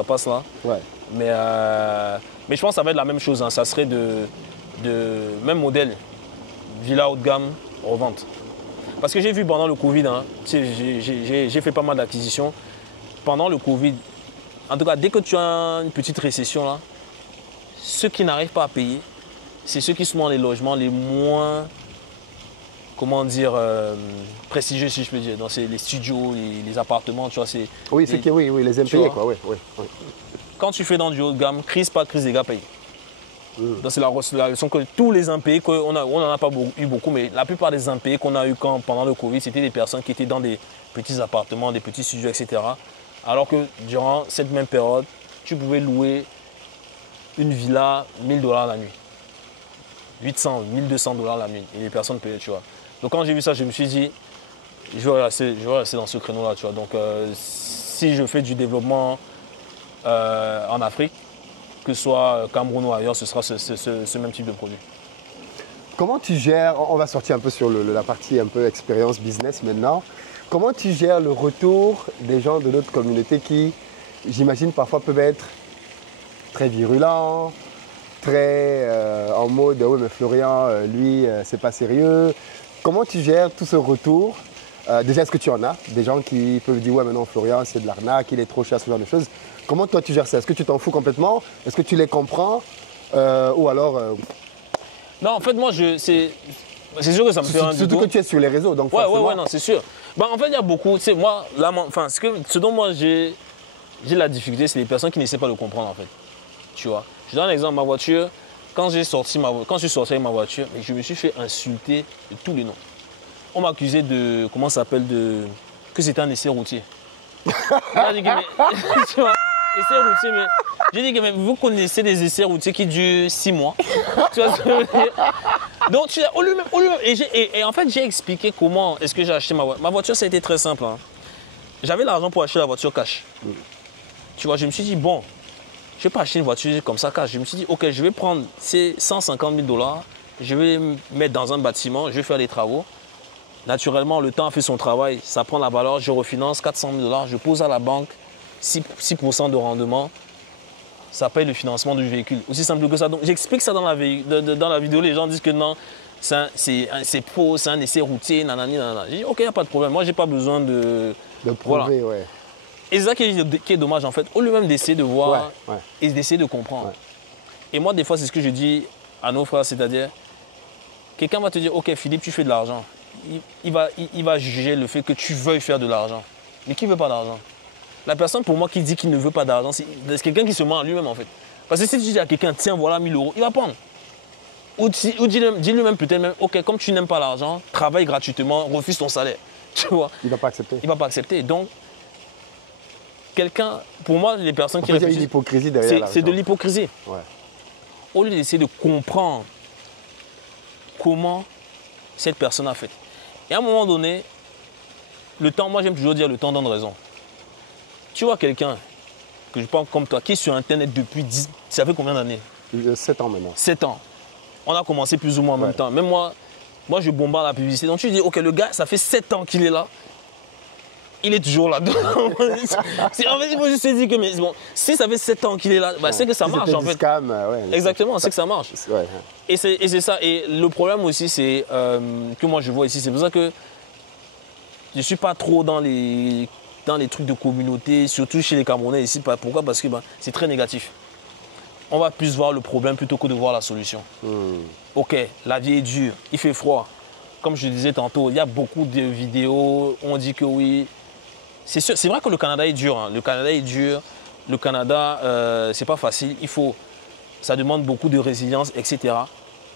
passe là. Ouais. Mais je pense que ça va être la même chose. Hein. Ça serait même modèle, villa haut de gamme, revente. Parce que j'ai vu pendant le Covid, hein, j'ai fait pas mal d'acquisitions. Pendant le Covid, en tout cas, dès que tu as une petite récession, là, ceux qui n'arrivent pas à payer, c'est ceux qui sont dans les logements les moins, comment dire, prestigieux, si je peux dire. Dans les studios, les appartements, tu vois. Oui, les impayés, quoi. Oui. Quand tu fais dans du haut de gamme, crise, pas de crise, les gars payent. Donc c'est la leçon que tous les impayés, on n'en a pas eu beaucoup, mais la plupart des impayés qu'on a eu pendant le Covid, c'était des personnes qui étaient dans des petits appartements, des petits studios, etc. Alors que durant cette même période, tu pouvais louer une villa 1 000 $ la nuit. 800, 1200 $ la nuit. Et les personnes payaient, tu vois. Donc quand j'ai vu ça, je me suis dit, je vais rester dans ce créneau-là, tu vois. Donc si je fais du développement en Afrique, que ce soit Cameroun ou ailleurs, ce sera ce même type de produit. Comment tu gères, on va sortir un peu sur la partie un peu expérience business maintenant, comment tu gères le retour des gens de notre communauté qui, j'imagine, parfois peuvent être très virulents, très en mode « oui mais Florian, lui, c'est pas sérieux ». Comment tu gères tout ce retour Déjà, est-ce que tu en as des gens qui peuvent dire ouais, mais non, Florian, c'est de l'arnaque, il est trop cher, ce genre de choses. Comment toi tu gères ça? Est-ce que tu t'en fous complètement? Est-ce que tu les comprends? Ou alors. Non, en fait, moi, c'est sûr que ça me fait un Surtout que tu es sur les réseaux, donc ouais, non, c'est sûr. Bah, en fait, il y a beaucoup. Tu sais, moi, là, enfin, ce dont moi j'ai la difficulté, c'est les personnes qui n'essaient pas de comprendre, en fait. Tu vois. Je donne un exemple, ma voiture. Quand je suis sorti avec ma voiture, je me suis fait insulter de tous les noms. On m'a accusé de, comment ça s'appelle, que c'était un essai routier. J'ai dit que, mais, tu vois, essai routier, mais j'ai dit que mais vous connaissez des essais routiers qui durent 6 mois. Tu vois ce que je veux dire? Donc, au lieu même, et en fait, j'ai expliqué comment est-ce que j'ai acheté ma voiture. Ma voiture, ça a été très simple. Hein. J'avais l'argent pour acheter la voiture cash. Tu vois, je me suis dit, bon, je ne vais pas acheter une voiture comme ça cash. Je me suis dit, ok, je vais prendre ces 150 000 $, je vais me mettre dans un bâtiment, je vais faire des travaux. Naturellement, le temps a fait son travail, ça prend la valeur, je refinance 400 000 $, je pose à la banque 6% de rendement, ça paye le financement du véhicule. Aussi simple que ça. Donc, j'explique ça dans la vidéo, les gens disent que non, c'est faux, c'est un essai routier, nanani, nanana. J'ai dit, ok, il n'y a pas de problème, moi, je n'ai pas besoin de prouver, voilà. Ouais. Et c'est ça qui est dommage, en fait, au lieu même d'essayer de voir et d'essayer de comprendre. Ouais. Et moi, des fois, c'est ce que je dis à nos frères, c'est-à-dire, quelqu'un va te dire, ok, Philippe, tu fais de l'argent. Il va juger le fait que tu veuilles faire de l'argent. Mais qui ne veut pas d'argent? La personne, pour moi, qui dit qu'il ne veut pas d'argent, c'est quelqu'un qui se ment à lui-même, en fait. Parce que si tu dis à quelqu'un, tiens, voilà 1 000 €, il va prendre. Ou dis-lui même peut-être même, ok, comme tu n'aimes pas l'argent, travaille gratuitement, refuse ton salaire. Tu vois? Il ne va pas accepter. Il ne va pas accepter. Donc, quelqu'un, pour moi, les personnes qui réfléchissent, il y a une hypocrisie derrière l'argent. C'est de l'hypocrisie. Ouais. Au lieu d'essayer de comprendre comment cette personne a fait. Et à un moment donné, le temps, moi j'aime toujours dire le temps donne raison. Tu vois quelqu'un que je pense comme toi, qui est sur Internet depuis 10, ça fait combien d'années? 7 ans maintenant. 7 ans. On a commencé plus ou moins en même temps. Même moi, je bombarde la publicité. Donc tu dis, ok, le gars, ça fait 7 ans qu'il est là. Il est toujours là-dedans. En fait, il faut juste se dire que mais, bon, si ça fait 7 ans qu'il est là, bah, c'est que ça marche en fait. Scam, exactement, c'est que ça marche. Ouais. Et c'est ça. Et le problème aussi, c'est que moi je vois ici, c'est pour ça que je ne suis pas trop dans les trucs de communauté, surtout chez les Camerounais ici. Pourquoi? Parce que c'est très négatif. On va plus voir le problème plutôt que de voir la solution. Ok, la vie est dure, il fait froid. Comme je disais tantôt, il y a beaucoup de vidéos, on dit que oui. C'est vrai que le Canada est dur. Hein. Le Canada est dur. Le Canada, c'est pas facile. Ça demande beaucoup de résilience, etc.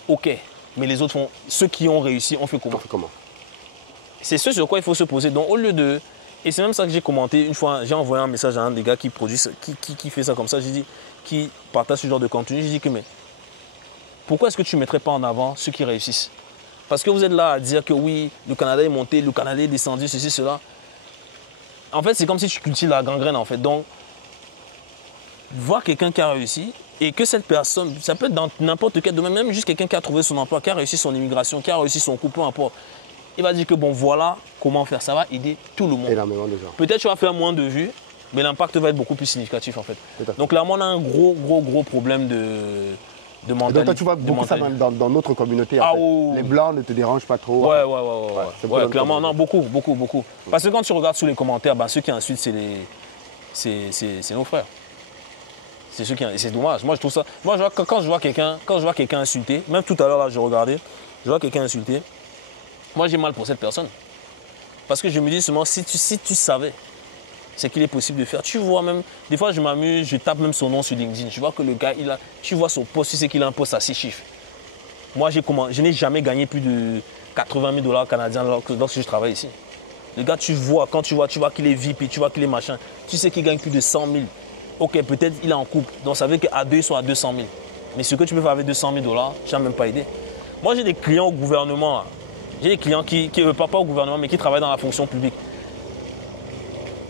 Ok, mais les autres ceux qui ont réussi, on fait comment? C'est ce sur quoi il faut se poser. Donc au lieu de, et c'est même ça que j'ai commenté une fois, j'ai envoyé un message à un des gars qui produit, qui fait ça comme ça. J'ai dit, qui partage ce genre de contenu. J'ai dit que mais pourquoi est-ce que tu ne mettrais pas en avant ceux qui réussissent? Parce que vous êtes là à dire que oui, le Canada est monté, le Canada est descendu, ceci, cela. En fait, c'est comme si tu cultives la gangrène, en fait. Donc, voir quelqu'un qui a réussi et que cette personne, ça peut être dans n'importe quel domaine, même juste quelqu'un qui a trouvé son emploi, qui a réussi son immigration, qui a réussi son couple, peu importe. Il va dire que bon, voilà comment faire. Ça va aider tout le monde. Énormément de gens. Peut-être tu vas faire moins de vues, mais l'impact va être beaucoup plus significatif, en fait. Donc là, on a un gros problème de mentalité. Donc toi, tu vois beaucoup ça dans notre communauté. En fait. Les blancs ne te dérangent pas trop. Ouais, clairement, non, beaucoup. Parce que quand tu regardes sous les commentaires, ceux qui insultent, c'est nos frères. C'est dommage. Moi, je trouve ça. Moi, quand je vois quelqu'un insulter, même tout à l'heure, là, je regardais, je vois quelqu'un insulter. Moi, j'ai mal pour cette personne. Parce que je me dis seulement, si tu savais ce qu'il est possible de faire. Tu vois même, des fois je m'amuse, je tape même son nom sur LinkedIn. Tu vois que le gars, tu vois son poste, tu sais qu'il a un poste à 6 chiffres. Moi, je n'ai jamais gagné plus de 80 000 $ canadiens lorsque je travaille ici. Le gars, quand tu vois qu'il est VIP, tu vois qu'il est machin, tu sais qu'il gagne plus de 100 000. Ok, peut-être il est en couple, donc ça veut dire qu'à deux, ils sont à 200 000. Mais ce que tu peux faire avec 200 000 $, je n'ai même pas aidé. Moi, j'ai des clients au gouvernement. Là. J'ai des clients qui pas au gouvernement, mais qui travaillent dans la fonction publique.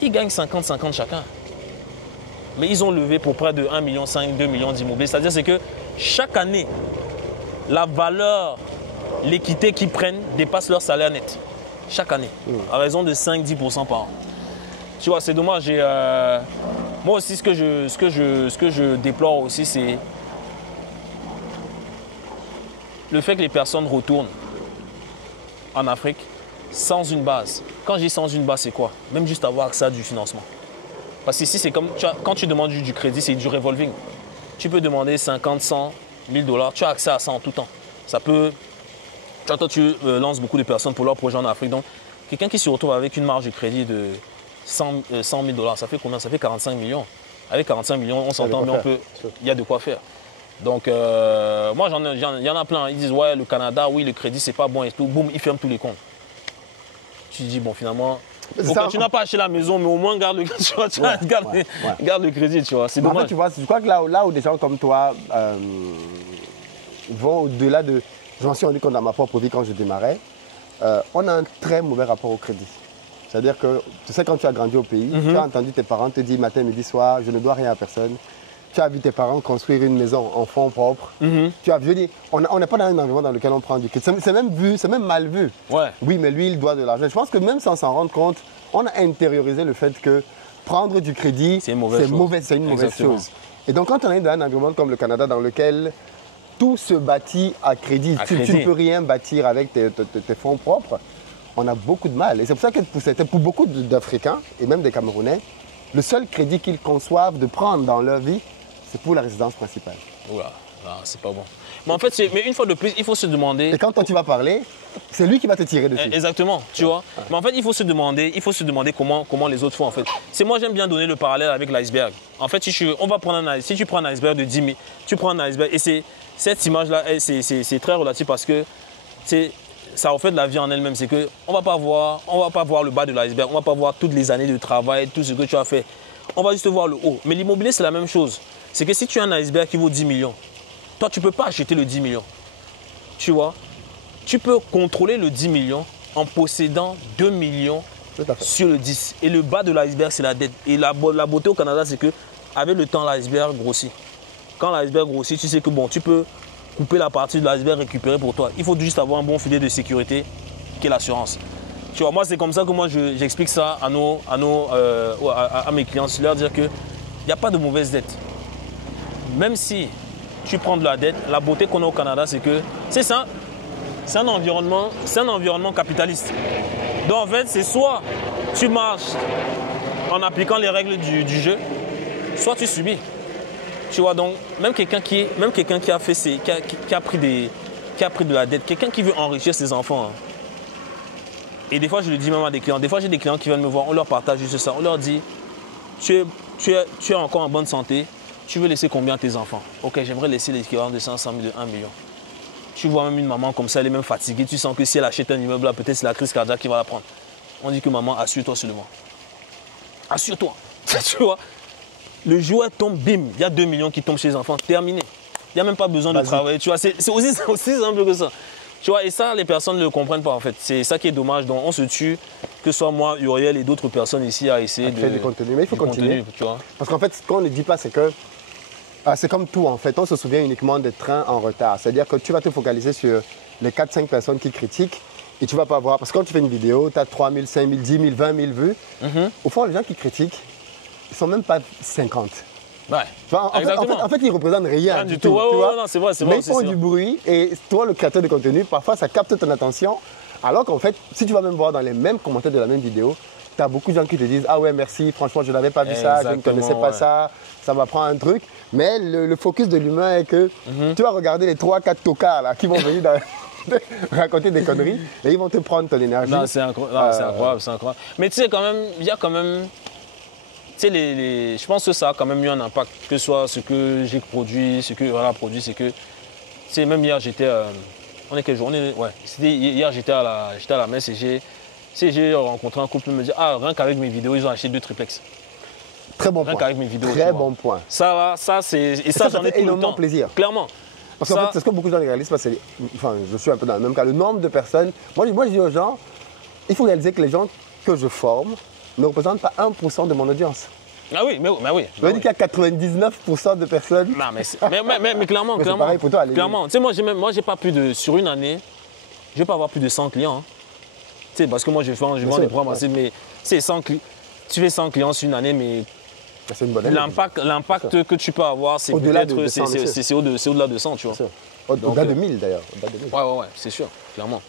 Ils gagnent 50-50 chacun. Mais ils ont levé pour près de 1,5 million, 2 millions d'immobiliers. C'est-à-dire c'est que chaque année, la valeur, l'équité qu'ils prennent dépasse leur salaire net. Chaque année, à raison de 5-10% par an. Tu vois, c'est dommage. Moi aussi, ce que je déplore aussi, c'est le fait que les personnes retournent en Afrique sans une base. Quand je dis sans une base, c'est quoi? Même juste avoir accès à du financement. Parce qu'ici, c'est comme, quand tu demandes du crédit, c'est du revolving. Tu peux demander 50, 100, 1000 $, tu as accès à ça en tout temps. Ça peut, toi, tu lances beaucoup de personnes pour leurs projets en Afrique. Donc, quelqu'un qui se retrouve avec une marge de crédit de 100 000 $, ça fait combien? Ça fait 45 millions. Avec 45 millions, on s'entend, mais il y a de quoi faire. Donc, moi, il y en a plein. Ils disent, ouais, le Canada, oui, le crédit, c'est pas bon et tout. Boum, ils ferment tous les comptes. Tu te dis, bon, finalement, tu n'as pas acheté la maison, mais au moins garde le, garde le crédit, tu vois. C'est dommage. En fait, tu vois, je crois que là où des gens comme toi vont au-delà de... Je m'en suis rendu compte dans ma propre vie quand je démarrais. On a un très mauvais rapport au crédit. C'est-à-dire que, tu sais, quand tu as grandi au pays, tu as entendu tes parents te dire matin, midi, soir, je ne dois rien à personne. Tu as vu tes parents construire une maison en fonds propres. Tu as vu, je dis, on n'est pas dans un environnement dans lequel on prend du crédit. C'est même vu, c'est même mal vu. Ouais. Oui, mais lui, il doit de l'argent. Je pense que même sans s'en rendre compte, on a intériorisé le fait que prendre du crédit, c'est une mauvaise chose. Et donc, quand on est dans un environnement comme le Canada, dans lequel tout se bâtit à crédit, tu ne peux rien bâtir avec tes fonds propres, on a beaucoup de mal. Et c'est pour ça que pour beaucoup d'Africains, et même des Camerounais, le seul crédit qu'ils conçoivent de prendre dans leur vie, c'est pour la résidence principale. Oula, c'est pas bon. Mais en fait, mais une fois de plus, il faut se demander... Et quand toi tu vas parler, c'est lui qui va te tirer dessus. Exactement, tu vois. Mais en fait, il faut se demander comment les autres font en fait. Moi, j'aime bien donner le parallèle avec l'iceberg. En fait, si tu prends un iceberg de 10 000, tu prends un iceberg, et cette image-là, c'est très relatif parce que ça reflète la vie en elle-même. C'est qu'on ne va pas voir le bas de l'iceberg, on ne va pas voir toutes les années de travail, tout ce que tu as fait. On va juste voir le haut. Mais l'immobilier, c'est la même chose. C'est que si tu as un iceberg qui vaut 10 millions, toi, tu ne peux pas acheter le 10 millions. Tu vois? Tu peux contrôler le 10 millions en possédant 2 millions sur le 10. Et le bas de l'iceberg, c'est la dette. Et la beauté au Canada, c'est qu'avec le temps, l'iceberg grossit. Quand l'iceberg grossit, tu sais que bon, tu peux couper la partie de l'iceberg récupérer pour toi. Il faut juste avoir un bon filet de sécurité qui est l'assurance. Tu vois, moi, c'est comme ça que moi, j'explique ça à mes clients. C'est leur dire qu'il n'y a pas de mauvaise dette. Même si tu prends de la dette, la beauté qu'on a au Canada, c'est que c'est un environnement capitaliste. Donc en fait, c'est soit tu marches en appliquant les règles du jeu, soit tu subis. Tu vois, donc même quelqu'un qui a pris de la dette, quelqu'un qui veut enrichir ses enfants. Hein. Et des fois, je le dis même à des clients. Des fois, j'ai des clients qui viennent me voir, on leur partage juste ça. On leur dit, tu es encore en bonne santé. Tu veux laisser combien à tes enfants? Ok, j'aimerais laisser l'équivalent de 500 000, de 1 million. Tu vois même une maman comme ça, elle est même fatiguée. Tu sens que si elle achète un immeuble là, peut-être c'est la crise cardiaque qui va la prendre. On dit que maman, assure-toi seulement. Assure-toi. Tu vois, le jouet tombe, bim, il y a 2 millions qui tombent chez les enfants. Terminé. Il n'y a même pas besoin de travailler. Tu vois, c'est aussi simple que ça. Tu vois, et ça, les personnes ne le comprennent pas en fait. C'est ça qui est dommage. Donc on se tue, que ce soit moi, Uriel et d'autres personnes ici, à essayer de faire du contenu. Mais il faut continuer. Tu vois. Parce qu'en fait, ce qu'on ne dit pas, c'est que c'est comme tout en fait. On se souvient uniquement des trains en retard. C'est-à-dire que tu vas te focaliser sur les 4-5 personnes qui critiquent et tu ne vas pas voir. Parce que quand tu fais une vidéo, tu as 3 000, 5 000, 10 000, 20 000 vues. Au fond, les gens qui critiquent, ils ne sont même pas 50. Ouais. En fait, ils ne représentent rien du tout. Non, c'est vrai, mais ils font du bruit et toi, le créateur de contenu, parfois ça capte ton attention. Alors qu'en fait, si tu vas même voir dans les mêmes commentaires de la même vidéo, tu as beaucoup de gens qui te disent « Ah ouais, merci, franchement, je n'avais pas vu ça, je ne connaissais pas ça, ça m'apprend un truc. » Mais le focus de l'humain est que tu vas regarder les 3-4 tocards là, qui vont venir raconter des conneries et ils vont te prendre ton énergie. Non, c'est incroyable, c'est incroyable. Mais tu sais, il y a quand même... Tu sais, je pense que ça a quand même eu un impact, que ce soit ce que j'ai produit, ce que Uriel a produit, c'est que, tu sais, même hier, j'étais, on est quel jour? Hier, j'étais à la messe et j'ai rencontré un couple qui me dit, ah, rien qu'avec mes vidéos, ils ont acheté 2 triplex. Très bon point. Rien qu'avec mes vidéos. Très bon point. Ça c'est, et ça j'en ai tout le temps. Plaisir. Clairement. Parce qu'en fait, c'est ce que beaucoup de gens réalisent, parce que, enfin, je suis un peu dans le même cas, le nombre de personnes, moi je dis aux gens, il faut réaliser que les gens que je forme, ne représente pas 1% de mon audience. Ah oui, mais oui. Je veux dire qu'il y a 99% de personnes. Non, mais clairement, mais c'est pareil pour toi, clairement. Tu sais, moi, j'ai pas plus de. Sur une année, je vais pas avoir plus de 100 clients. Hein. Tu sais, parce que moi, je vends des programmes assez. Mais c'est 100 clients. Tu fais 100 clients sur une année, mais. C'est une bonne année. L'impact que tu peux avoir, c'est peut-être. C'est au-delà de 100, tu vois. Au-delà de 1000 d'ailleurs. Ouais, c'est sûr, clairement.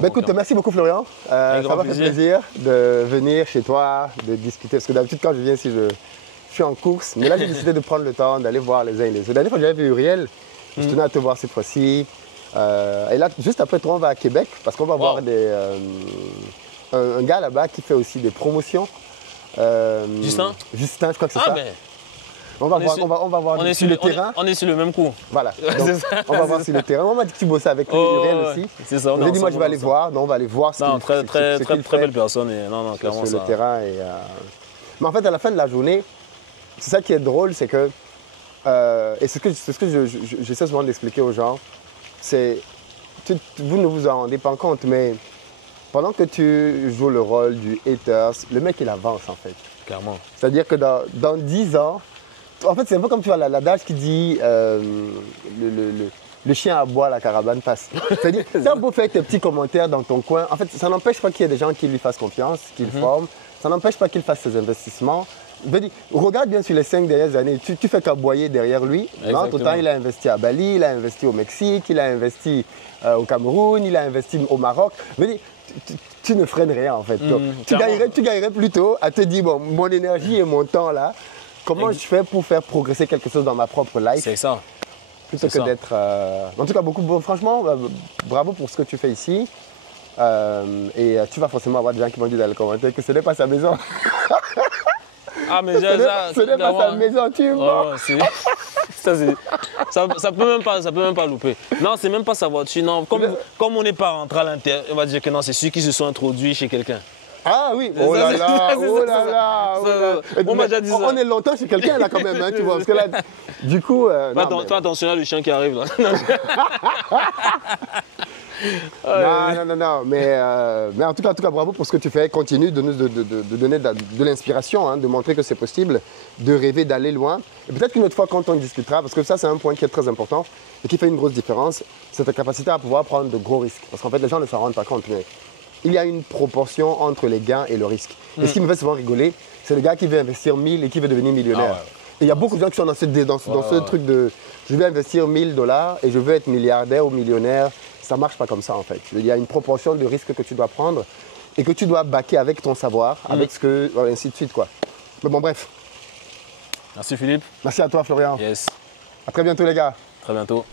Bah écoute, merci beaucoup Florian. Ça m'a fait plaisir de venir chez toi, de discuter. Parce que d'habitude, quand je viens ici, je suis en course. Mais là, j'ai décidé de prendre le temps d'aller voir les uns et les autres. La dernière fois que j'avais vu Uriel, je tenais à te voir cette fois-ci. Et là, juste après toi, on va à Québec parce qu'on va voir un gars là-bas qui fait aussi des promotions. Justin? Justin, je crois que c'est ça. Ben. On va voir sur le terrain. On est sur le même coup. Voilà. Donc, on va voir sur le terrain. On m'a dit que tu bossais avec Uriel aussi. C'est ça. On a dit, moi, je vais aller voir. Donc, on va aller voir ce qu'il fait. Très belle personne. Non, clairement, sur le terrain. Mais en fait, à la fin de la journée, c'est ça qui est drôle, c'est que, et c'est ce que j'essaie souvent d'expliquer aux gens, c'est, vous ne vous en rendez pas compte, mais pendant que tu joues le rôle du haters, le mec, il avance en fait. Clairement. C'est-à-dire que dans 10 ans, en fait, c'est un peu comme tu vois l'adage qui dit le chien aboie, la caravane passe. C'est-à-dire, c'est un beau faire tes petits commentaires dans ton coin. En fait, ça n'empêche pas qu'il y ait des gens qui lui fassent confiance, qui le forment. Ça n'empêche pas qu'il fasse ses investissements. Regarde bien sur les 5 dernières années, tu fais qu'aboyer derrière lui. Entre-temps, il a investi à Bali, il a investi au Mexique, il a investi au Cameroun, il a investi au Maroc. Tu ne freines rien en fait. Donc, tu gagnerais plutôt à te dire, bon, mon énergie et mon temps là, comment je fais pour faire progresser quelque chose dans ma propre life? C'est ça. Plutôt que d'être... En tout cas, franchement, bravo pour ce que tu fais ici. Et tu vas forcément avoir des gens qui vont dire dans les commentaires que ce n'est pas sa maison. Ah, mais ce n'est pas sa maison, tu es mort. Ça peut même pas louper. Non, c'est même pas sa voiture. Non, comme on n'est pas rentré à l'intérieur, on va dire que non, c'est ceux qui se sont introduits chez quelqu'un. Ah oui, oh là là, oh là là. On m'a déjà dit ça. On est longtemps chez quelqu'un là quand même, hein, tu vois. Parce que là, du coup... Fais attention là, le chien qui arrive là. Non, mais en tout cas, bravo pour ce que tu fais. Continue de nous donner de l'inspiration, hein, de montrer que c'est possible, de rêver, d'aller loin. Et peut-être qu'une autre fois, quand on discutera, parce que ça, c'est un point qui est très important et qui fait une grosse différence, c'est ta capacité à pouvoir prendre de gros risques. Parce qu'en fait, les gens ne s'en rendent pas compte, mais il y a une proportion entre les gains et le risque. Et ce qui me fait souvent rigoler, c'est le gars qui veut investir 1000 et qui veut devenir millionnaire. Et il y a beaucoup de gens qui sont dans ce truc de je vais investir 1000 $ et je veux être milliardaire ou millionnaire. Ça ne marche pas comme ça en fait. Il y a une proportion de risque que tu dois prendre et que tu dois baquer avec ton savoir, avec ce que, ainsi de suite quoi. Mais bon bref. Merci Philippe. Merci à toi Florian. Yes. À très bientôt les gars. Très bientôt.